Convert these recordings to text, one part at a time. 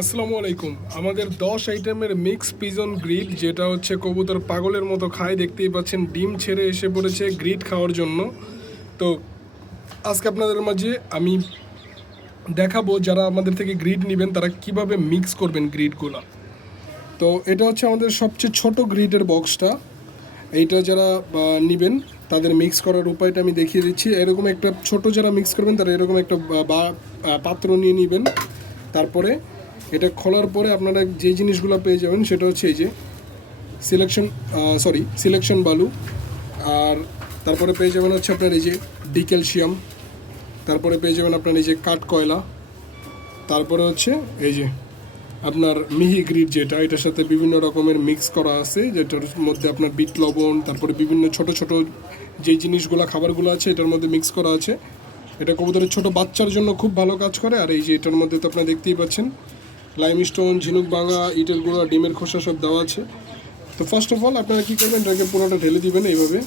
আসসালামু আলাইকুম। আমাদের 10 আইটেমের মিক্স পিজন গ্রিড, যেটা হচ্ছে কবুতর পাগলের মতো খায়। দেখতেই পাচ্ছেন ডিম ছেড়ে এসে পড়েছে গ্রিড খাওয়ার জন্য। তো আজকে আপনাদের মাঝে আমি দেখাবো যারা আমাদের থেকে গ্রিড নেবেন তারা কিভাবে মিক্স করবেন গ্রিডগুলো। তো এটা হচ্ছে আমাদের সবচেয়ে ছোট গ্রিডের বক্সটা। এইটা যারা নেবেন তাদের মিক্স করার উপায়টা আমি দেখিয়ে দিচ্ছি। এরকম একটা ছোট যারা মিক্স করবেন তারা এরকম একটা পাত্র নিয়ে নেবেন। তারপরে এটা খোলার পরে আপনারা যে জিনিসগুলো পেয়ে যাবেন সেটা হচ্ছে এই যে সিলেকশন বালু, আর তারপরে পেয়ে যাবেন হচ্ছে আপনার এই যে ডিক্যালসিয়াম, তারপরে পেয়ে যাবেন আপনার এই যে কাঠ কয়লা, তারপরে হচ্ছে এই যে আপনার মিহি গ্রিড, যেটা এটার সাথে বিভিন্ন রকমের মিক্স করা আছে, যেটার মধ্যে আপনার বিট লবণ, তারপরে বিভিন্ন ছোট ছোট যে জিনিসগুলো খাবারগুলো আছে এটার মধ্যে মিক্স করা আছে। এটা কবুতরের ছোট বাচ্চার জন্য খুব ভালো কাজ করে। আর এই যে এটার মধ্যে তো আপনারা দেখতেই পাচ্ছেন লাইমস্টোন, ঝিনুক ভাঙা, ইটের গুঁড়া, ডিমের খোসা সব দেওয়া আছে। তো ফার্স্ট অফ অল আপনারা কী করবেন, এটাকে পুরোটা ঢেলে দিবেন এইভাবে,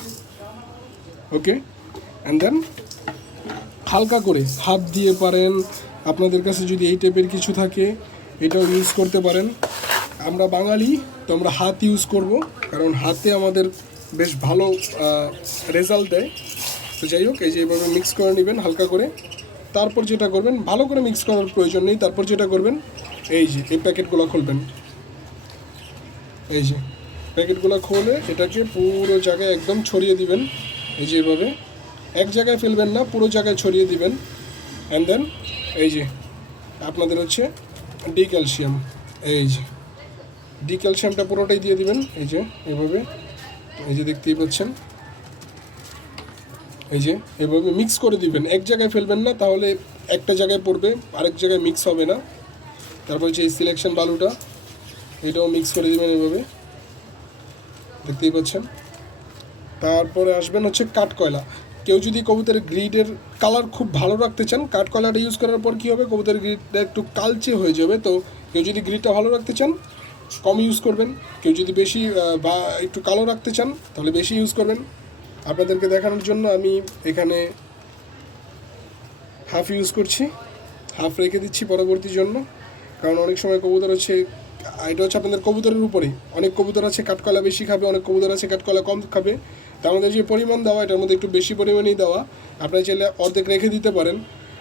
ওকে। অ্যান্ড দেন হালকা করে হাত দিয়ে পারেন, আপনাদের কাছে যদি এই টাইপের কিছু থাকে এটাও ইউজ করতে পারেন। আমরা বাঙালি, তো আমরা হাত ইউজ করব, কারণ হাতে আমাদের বেশ ভালো রেজাল্ট দেয়। তো যাই হোক, এই যে এইভাবে মিক্স করে নেবেন হালকা করে। তারপর যেটা করবেন, ভালো করে মিক্স করার প্রয়োজন নেই, তারপর যেটা করবেন এই যে এই প্যাকেটগুলো খুলবেন। এই যে প্যাকেটগুলো খুলে এটাকে পুরো জায়গায় একদম ছড়িয়ে দিবেন। এই যে এভাবে এক জায়গায় ফেলবেন না, পুরো জায়গায় ছড়িয়ে দিবেন। অ্যান্ড দেন এই যে আপনাদের হচ্ছে ডিক্যালসিয়াম, এই যে ডিক্যালসিয়ামটা পুরোটাই দিয়ে দিবেন। এই যে এভাবে, এই যে দেখতেই পাচ্ছেন, এই যে এভাবে মিক্স করে দিবেন, এক জায়গায় ফেলবেন না, তাহলে একটা জায়গায় পড়বে, আরেক জায়গায় মিক্স হবে না। তারপর যে এই সিলেকশন বালুটা এটাও মিক্স করে দিবেন এভাবে, দেখতেই পাচ্ছেন। তারপরে আসবেন হচ্ছে কাঠ কয়লা। কেউ যদি কবুতরের গ্রিডের কালার খুব ভালো রাখতে চান, কাঠ কয়লাটা ইউজ করার পর কী হবে, কবুতরের গ্রিডটা একটু কালচে হয়ে যাবে। তো কেউ যদি গ্রিডটা ভালো রাখতে চান কম ইউজ করবেন, কেউ যদি বেশি বা একটু কালো রাখতে চান তাহলে বেশি ইউজ করবেন। আপনাদেরকে দেখানোর জন্য আমি এখানে হাফ ইউজ করছি, হাফ রেখে দিচ্ছি পরবর্তীর জন্য। কারণ অনেক সময় কবুতর হচ্ছে, এটা হচ্ছে আপনাদের কবুতরের উপরেই, অনেক কবুতর আছে কাঠকয়লা বেশি খাবে, অনেক কবুতর আছে কাঠকয়লা কম খাবে। তো আমাদের যে পরিমাণ দেওয়া এটার মধ্যে একটু বেশি পরিমাণেই দেওয়া, আপনারা চাইলে অর্ধেক রেখে দিতে পারেন।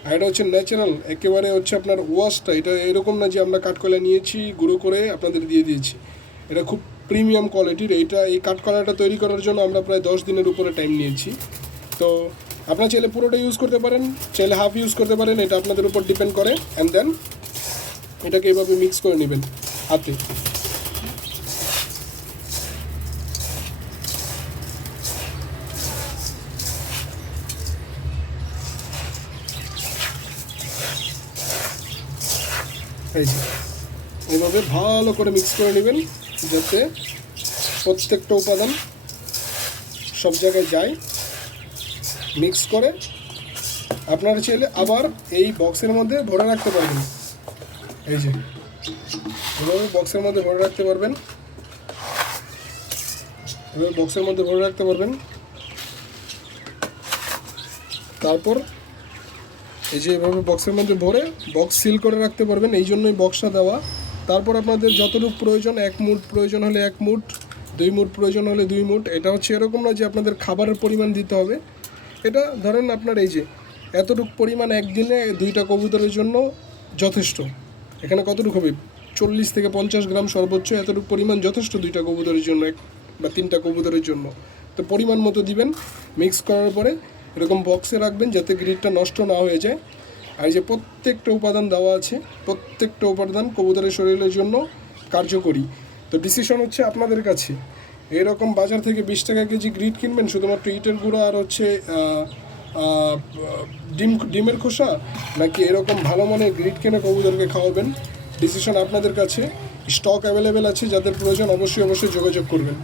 আর এটা হচ্ছে ন্যাচারাল, একেবারে হচ্ছে আপনার ওয়াশটা, এটা এরকম না যে আমরা কাঠকয়লা নিয়েছি গুঁড়ো করে আপনাদের দিয়ে দিয়েছি। এটা খুব প্রিমিয়াম কোয়ালিটির। এই কাঠকয়লাটা তৈরি করার জন্য আমরা প্রায় 10 দিনের উপরে টাইম নিয়েছি। তো আপনারা চাইলে পুরোটা ইউজ করতে পারেন, চাইলে হাফ ইউজ করতে পারেন, এটা আপনাদের উপর ডিপেন্ড করে। অ্যান্ড দেন এটাকে এভাবে মিক্স করে নেবেন হাতে। এই যে এভাবে ভালো করে মিক্স করে নেবেন, যাতে প্রত্যেকটা উপাদান সব জায়গায় যায়। মিক্স করে আপনারা চাইলে আবার এই বক্সের মধ্যে ভরে রাখতে পারবেন। এই যে এভাবে বক্সের মধ্যে ভরে রাখতে পারবেন, এভাবে বক্সের মধ্যে ভরে রাখতে পারবেন। তারপর এই যে এভাবে বক্সের মধ্যে ভরে বক্স সিল করে রাখতে পারবেন, এই জন্যই বক্সটা দেওয়া। তারপর আপনাদের যতটুকু প্রয়োজন, 1 মুঠ প্রয়োজন হলে 1 মুঠ, 2 মুঠ প্রয়োজন হলে 2 মুঠ। এটা হচ্ছে এরকম না যে আপনাদের খাবারের পরিমাণ দিতে হবে। এটা ধরেন আপনার এই যে এতটুকু পরিমাণ একদিনে 2টা কবুতরের জন্য যথেষ্ট। এখানে কতটুকু হবে, 40 থেকে 50 গ্রাম সর্বোচ্চ, এতটুকু পরিমাণ যথেষ্ট 2টা কবুতরের জন্য, 1 বা 3টা কবুতরের জন্য। তো পরিমাণ মতো দিবেন, মিক্স করার পরে এরকম বক্সে রাখবেন যাতে গ্রিডটা নষ্ট না হয়ে যায়। আর এই যে প্রত্যেকটা উপাদান দেওয়া আছে, প্রত্যেকটা উপাদান কবুতরের শরীরের জন্য কার্যকরী। তো ডিসিশন হচ্ছে আপনাদের কাছে। এরকম বাজার থেকে 20 টাকা কেজি গ্রিড কিনবেন শুধুমাত্র ইটের গুঁড়ো আর হচ্ছে ডিমের খোসা, নাকি এরকম ভালো মানের গ্রিড কিনে কবুতরকে খাওয়াবেন, ডিসিশন আপনাদের কাছে। স্টক অ্যাভেলেবেল আছে, যাদের প্রয়োজন অবশ্যই যোগাযোগ করবেন।